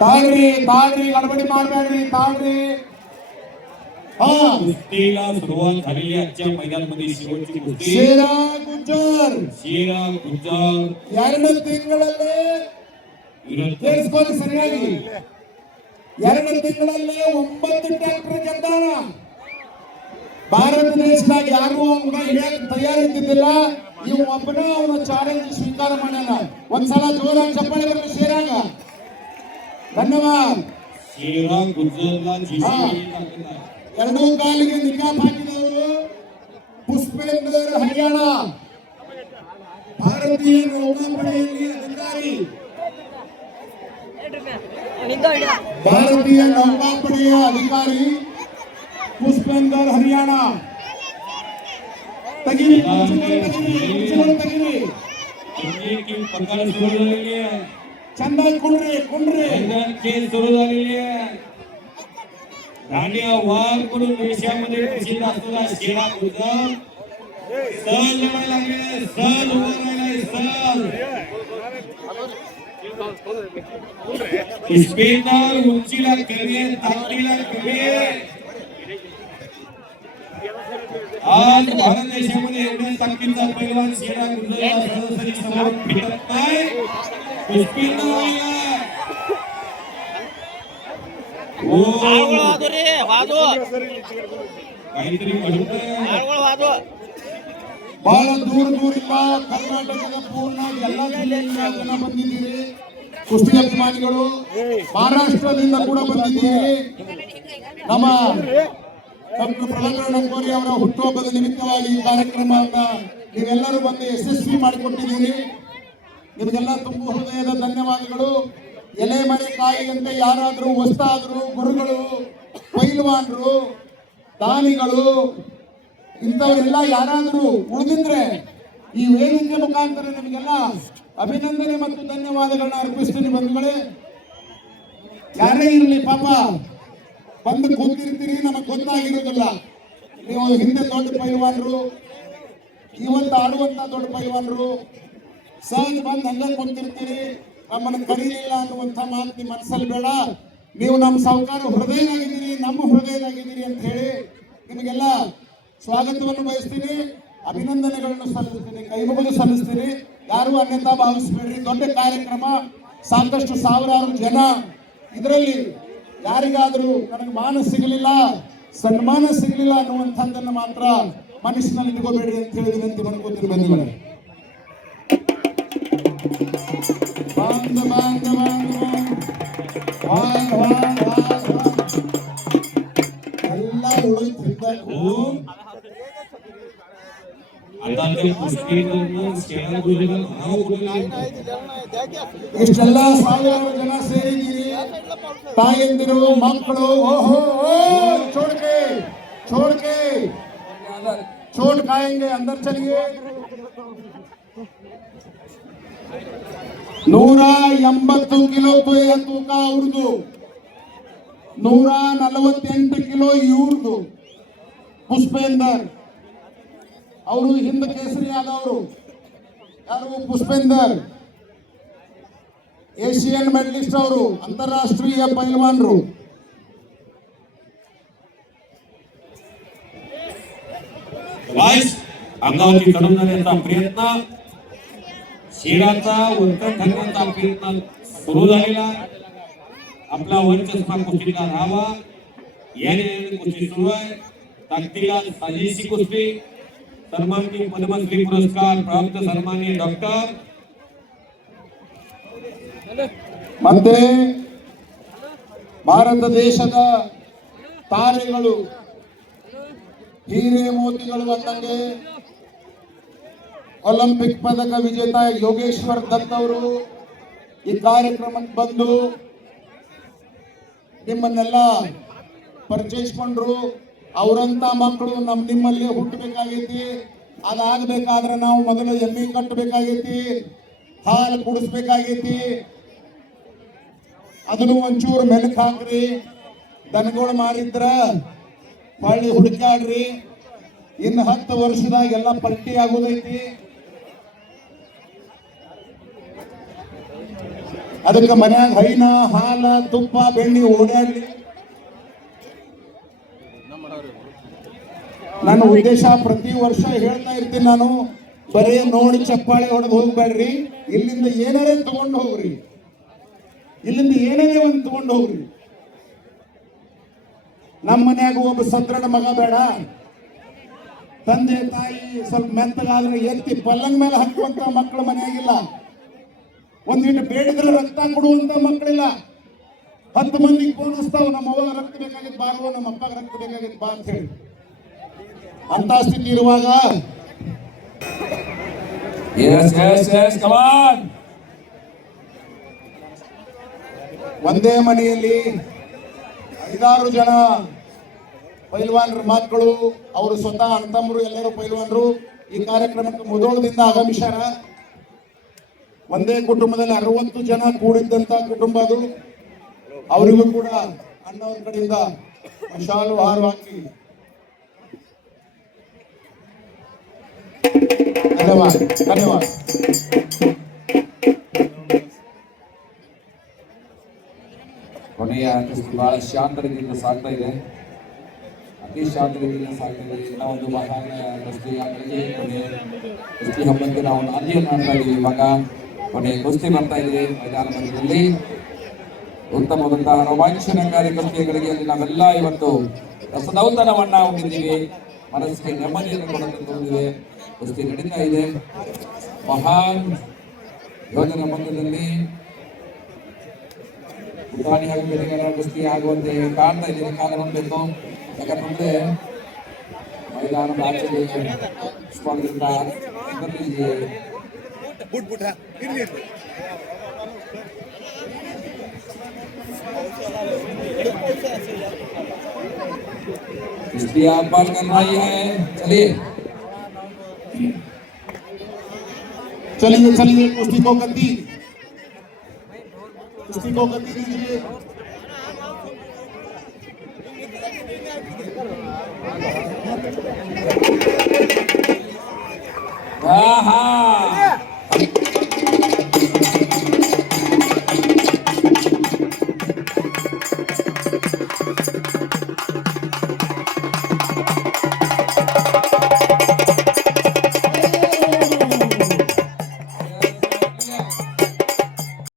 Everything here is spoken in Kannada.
ತಾಳ್ರಿ ತಾಳ್ರಿ ಗಡಬಡಿ ಮಾಡಬೇಡ್ರಿ ತಾಳ್ರಿ. कुस्तीला सुरुवात झालेली आजच्या मैदानामध्ये शेवटची कुस्ती शेरा गुಜ್ಜರ್ ಎರಡು ತಿಂಗಳಲ್ಲಿ ಕೇಳಿಸ್ಕೊಳ್ಳಿ ಸರಿಯಾಗಿ, 2 ತಿಂಗಳಲ್ಲಿ 9 ಟ್ರ್ಯಾಕ್ಟರ್ ಗೆದ್ದಾನ. ಭಾರತ ದೇಶದಾಗ ಯಾರು ಅವನ ಹಿಡಿಯಕ್ಕೆ ತಯಾರಿದ್ದಿದ್ದಿಲ್ಲ. ಇವು ಒಬ್ಬನ ಅವನ ಚಾಲೆಂಜ್ ಸ್ವೀಕಾರ ಮಾಡ್ಯಾನ. ಒಂದ್ಸಲ ಜೋರಾಗಿ ಚಪ್ಪಾಳೆ ಬರಲಿ ಶೇರಾಗ. ಧನ್ಯವಾದ. शेरा गुज्जरला ಎರಡೂ ಕಾಲಿಗೆ ನಿಕಾಪ್ ಹಾಕಿದವರು ಪುಷ್ಪೇಂದರ್ ಹರಿಯಾಣ, ಭಾರತೀಯ ನೌಕಾಪಡೆಯಲ್ಲಿ ಅಧಿಕಾರಿ, ಭಾರತೀಯ ನೌಕಾಪಡೆಯ ಅಧಿಕಾರಿ ಪುಷ್ಪೇಂದರ್ ಹರಿಯಾಣ. ತೆಗಿರಿ ತೆಗಿರಿ, ಚಂದ ಕುಂಡ್ರಿ ಕುಂಡ್ರಿ. सुरू झालेली आहे. धान्य वाघ म्हणून देशामध्ये प्रसिद्ध असलेला शेरा गुज्जर सहज लढायला लागले, सहज उभा राहिलाय, सहज स्पीडर उंचीला कमी आहे, ताकदीला कमी आहे. आज भारत देशामध्ये एवढ्या ताकदीचा पैलवान शेरा गुज्जरला सहजसरी समोर फिरत नाही. स्पीडर ಬಹಳ ದೂರ ದೂರಿಂದ ಕರ್ನಾಟಕದ ಪೂರ್ಣ ಎಲ್ಲ ಜಿಲ್ಲೆಯಿಂದ ಜನ ಬಂದಿದ್ದೀರಿ. ಕುಸ್ತಿ ಅಭಿಮಾನಿಗಳು ಮಹಾರಾಷ್ಟ್ರದಿಂದ ಕೂಡ ಬಂದಿದ್ದೀರಿ. ನಮ್ಮ ಡಾಕ್ಟರ್ ಪ್ರಭಾಕರ್ ನಂಗೋರಿ ಅವರ ಹುಟ್ಟುಹಬ್ಬದ ನಿಮಿತ್ತವಾಗಿ ಈ ಕಾರ್ಯಕ್ರಮವನ್ನ ನೀವೆಲ್ಲರೂ ಬಂದು ಯಶಸ್ವಿ ಮಾಡಿಕೊಟ್ಟಿದ್ದೀರಿ. ನಿಮಗೆಲ್ಲ ತುಂಬ ಹೃದಯದ ಧನ್ಯವಾದಗಳು. ಎಲೆ ಮರೆ ಕಾಯಿಯಂತೆ ಯಾರಾದರೂ ವಸ್ತಾದರು, ಗುರುಗಳು, ಪೈಲ್ವಾನರು, ದಾನಿಗಳು ಇಂಥವರೆಲ್ಲ ಯಾರಾದರೂ ಉಳಿದಿದ್ರೆ ಈ ವೇದಿಕೆ ಮುಖಾಂತರ ನಿಮಗೆಲ್ಲ ಅಭಿನಂದನೆ ಮತ್ತು ಧನ್ಯವಾದಗಳನ್ನ ಅರ್ಪಿಸ್ತೀನಿ. ಬಂಧುಗಳೇ, ಯಾರೇ ಇರಲಿ ಪಾಪ ಬಂದು ಕೂತಿರ್ತೀರಿ, ನಮಗೆ ಗೊತ್ತಾಗಿರೋದಿಲ್ಲ. ನೀವು ಹಿಂದೆ ದೊಡ್ಡ ಪೈಲ್ವಾನರು, ಇವತ್ತು ಆಡುವಂತ ದೊಡ್ಡ ಪೈಲ್ವಾನರು, ಸಹಜ ಬಂದು ಹಂಗ ಕುಂತಿರ್ತೀರಿ. ನಮ್ಮನ್ನು ಕರೀಲಿಲ್ಲ ಅನ್ನುವಂಥ ಮಾತು ನಿಮ್ಮ ಮನಸ್ಸಲ್ಲಿ ಬೇಡ. ನೀವು ನಮ್ಮ ಸಾಹುಕಾರ ಹೃದಯದಾಗಿದ್ದೀರಿ, ನಮ್ಮ ಹೃದಯದಾಗಿದ್ದೀರಿ ಅಂತ ಹೇಳಿ ನಿಮಗೆಲ್ಲ ಸ್ವಾಗತವನ್ನು ಬಯಸ್ತೀನಿ, ಅಭಿನಂದನೆಗಳನ್ನು ಸಲ್ಲಿಸ್ತೀನಿ, ಕೈಮುಗಿದು ಸಲ್ಲಿಸ್ತೀನಿ. ಯಾರು ಅನ್ಯತಾ ಭಾವಿಸಬೇಡ್ರಿ. ದೊಡ್ಡ ಕಾರ್ಯಕ್ರಮ, ಸಾಕಷ್ಟು ಸಾವಿರಾರು ಜನ. ಇದರಲ್ಲಿ ಯಾರಿಗಾದರೂ ನನಗೆ ಮಾನ ಸಿಗಲಿಲ್ಲ, ಸನ್ಮಾನ ಸಿಗಲಿಲ್ಲ ಅನ್ನುವಂಥದ್ದನ್ನು ಮಾತ್ರ ಮನಸ್ಸಿನಲ್ಲಿ ಇಟ್ಕೋಬೇಡ್ರಿ ಅಂತ ಹೇಳಿ ವಿನಂತಿ ಮಾಡ್ಕೊತೀನಿ. ಬಂಧುಗಳೇ, ಎಲ್ಲ ಉಳಿತಿರ್ಬೇಕು. ಇಷ್ಟೆಲ್ಲ ಸಾವಿರಾರು ಜನ ಸೇರಿದ್ದೀರಿ, ತಾಯಂದಿರು, ಮಕ್ಕಳು. ಓಹೋ ಚೋಡ್ಕೆ ಚೋಡ್ಕೆ ಚೋಟ್ ಕಾಯಂಗೆ ಅಂದರ್ ಚಲಿಗೆ. 180 ಕಿಲೋ ತೂಕ ಅವ್ರದು, 148 ಕಿಲೋ ಇವ್ರದು. ಪುಷ್ಪೇಂದರ್ ಅವರು ಹಿಂದೆ ಕೇಸರಿ ಆದವರು. ಯಾರು? ಪುಷ್ಪೇಂದರ್ ಏಷಿಯನ್ ಮೆಡಲಿಸ್ಟ್, ಅವರು ಅಂತಾರಾಷ್ಟ್ರೀಯ ಪೈಲ್ವಾನರು. अंगावरती चढून जाण्याचा प्रयत्न, शेराचा वरकट ठरवण्याचा प्रयत्न सुरू झालेला. आपला वर्चस्व कुस्तीला राहावा याने कुस्ती सुरू आहे. ताकदीला साजेशी कुस्ती. सन्माननीय पद्मश्री पुरस्कार प्राप्त सन्माननीय डॉक्टर ಮತ್ತೆ ಭಾರತ ದೇಶದ ತಾರೆಗಳು, ಹೀರೆ ಮೋತಿಗಳು ಅಂದಂಗೆ ಒಲಿಂಪಿಕ್ ಪದಕ ವಿಜೇತ ಯೋಗೇಶ್ವರ್ ದತ್ ಅವರು ಈ ಕಾರ್ಯಕ್ರಮಕ್ಕೆ ಬಂದು ನಿಮ್ಮನ್ನೆಲ್ಲ ಪರಿಚಯಿಸಿಕೊಂಡ್ರು. ಅವರಂತ ಮಕ್ಕಳು ನಿಮ್ಮಲ್ಲಿ ಹುಟ್ಟಬೇಕಾಗೈತಿ. ಅದಾಗಬೇಕಾದ್ರೆ ನಾವು ಮೊದಲು ಎಮ್ಮೆ ಕಟ್ಟಬೇಕಾಗೈತಿ, ಹಾಲು ಕುಡಿಸ್ಬೇಕಾಗೈತಿ. ಅದನ್ನು ಒಂಚೂರು ಮೆಲಕ್ ಹಾಕ್ರಿ. ದನಗಳು ಮಾರಿದ್ರ ಹೊಳ್ಳಿ ಹುಡುಕಾಡ್ರಿ. ಇನ್ನು 10 ವರ್ಷದಾಗ ಎಲ್ಲ ಪಲ್ಟಿ ಆಗೋದೈತಿ. ಅದಕ್ಕೆ ಮನ್ಯಾಗ ಹೈನ ಹಾಲ ತುಪ್ಪ ಬೆಣ್ಣೆ ಓಡಾಡ್ರಿ. ನನ್ನ ಉದ್ದೇಶ ಪ್ರತಿ ವರ್ಷ ಹೇಳ್ತಾ ಇರ್ತೀನಿ ನಾನು, ಬರೀ ನೋಡಿ ಚಪ್ಪಾಳೆ ಹೊಡೆದು ಹೋಗ್ಬೇಡ್ರಿ. ಇಲ್ಲಿಂದ ಏನಾರೇ ತಗೊಂಡು ಹೋಗ್ರಿ, ಇಲ್ಲಿಂದ ಏನಾರೇ ಒಂದು ತಗೊಂಡು ಹೋಗ್ರಿ. ನಮ್ಮ ಮನ್ಯಾಗ ಒಬ್ಬ ಸದೃಢ ಮಗ ಬೇಡ, ತಂದೆ ತಾಯಿ ಸ್ವಲ್ಪ ಮೆತ್ತಗಾದ್ರೆ ಎತ್ತಿ ಪಲ್ಲಂಗ ಮೇಲೆ ಹಾಕುವಂತ ಮಕ್ಕಳು ಮನೆಯಾಗಿಲ್ಲ. ಒಂದಿಟ್ಟು ಬೇಡಿದ್ರೆ ರಕ್ತ ಕೊಡುವಂತ ಮಕ್ಕಳಿಲ್ಲ. 10 ಮಂದಿಗೆ ಫೋನ್ ಹಚ್ತಾವ, ನಮ್ಮ ಅವ್ವ ರಕ್ತ ಬೇಕಾಗಿತ್ತು ಬಾರುವ, ನಮ್ಮ ಅಪ್ಪಗ ರಕ್ತ ಬೇಕಾಗಿತ್ತು ಬಾ ಅಂತ ಹೇಳಿ. ಅಂತ ಸ್ಥಿತಿ ಇರುವಾಗ ಒಂದೇ ಮನೆಯಲ್ಲಿ 5-6 ಜನ ಪೈಲ್ವಾನರ ಮಕ್ಕಳು, ಅವರು ಸ್ವತಃ ಅಣ್ಣತಮ್ಮರು ಎಲ್ಲರೂ ಪೈಲ್ವಾನರು ಈ ಕಾರ್ಯಕ್ರಮಕ್ಕೆ ಮುದೋಳದಿಂದ ಆಗಮಿಸ್ಯಾರ. ಒಂದೇ ಕುಟುಂಬದಲ್ಲಿ 60 ಜನ ಕೂಡಿದ್ದಂತ ಕುಟುಂಬ ಅದು. ಅವರಿಗೂ ಕೂಡ ಅಣ್ಣವ್ರ ಕಡೆಯಿಂದ ಶಾಲು ಹಾರು ಹಾಕಿ ಧನ್ಯವಾದ. ಧನ್ಯವಾದ. ಕೊನೆಯ ಬಹಳ ಶಾಂತದಿಂದ ಸಾಗ್ತಾ ಇದೆ, ಅತಿ ಶಾಂತದಿಂದ ಸಾಗ್ತಾ ಇದೆ. ಇಂಥ ಒಂದು ಮಹಾನ್ ಕುಸ್ತಿ ಯಾತ್ರೆಗೆ ಕುಸ್ತಿ ಹಬ್ಬಕ್ಕೆ ನಾವು ನಾಂದಿಯನ್ನು ಮಾಡ್ತಾ ಇದ್ದೀವಿ. ಇವಾಗ ಕೊನೆಯ ಕುಸ್ತಿ ಬರ್ತಾ ಇದೆ ಮೈದಾನ ಮಧ್ಯದಲ್ಲಿ. ಉತ್ತಮವಾದಂತಹ ರೋಮಾಂಚನಕಾರಿ ಕುಸ್ತಿಗಳಿಗೆ ನಾವೆಲ್ಲ ಇವತ್ತು ರಸದೌತಣವನ್ನ ಹೊಂದಿದ್ದೀವಿ. ಮನಸ್ಸಿಗೆ ನೆಮ್ಮದಿಯನ್ನು ಕೊಡುತ್ತಿದ್ದೇವೆ. ಕುಸ್ತಿ ನಡೀತಾ ಇದೆ. ಮಹಾನ್ ಯೋಧನ ಮಧ್ಯದಲ್ಲಿ ಉಪಾಣಿ ಹಾಗೂ ಬೆಳೆಗಾರರ ಕುಸ್ತಿ ಆಗುವಂತೆ ಕಾಣ್ತಾ ಇದ್ದೀನಿ. ಕಾಲ ಹೊಂದಬೇಕು, ಯಾಕಂತಂದ್ರೆ ಮೈದಾನದ ಆಚೆಗೆ ಸ್ಪರ್ಧಿಸಿದ कुश्ती आप बात कर रही है. चलिए चलिए चलिए कुश्ती को गति दीजिए.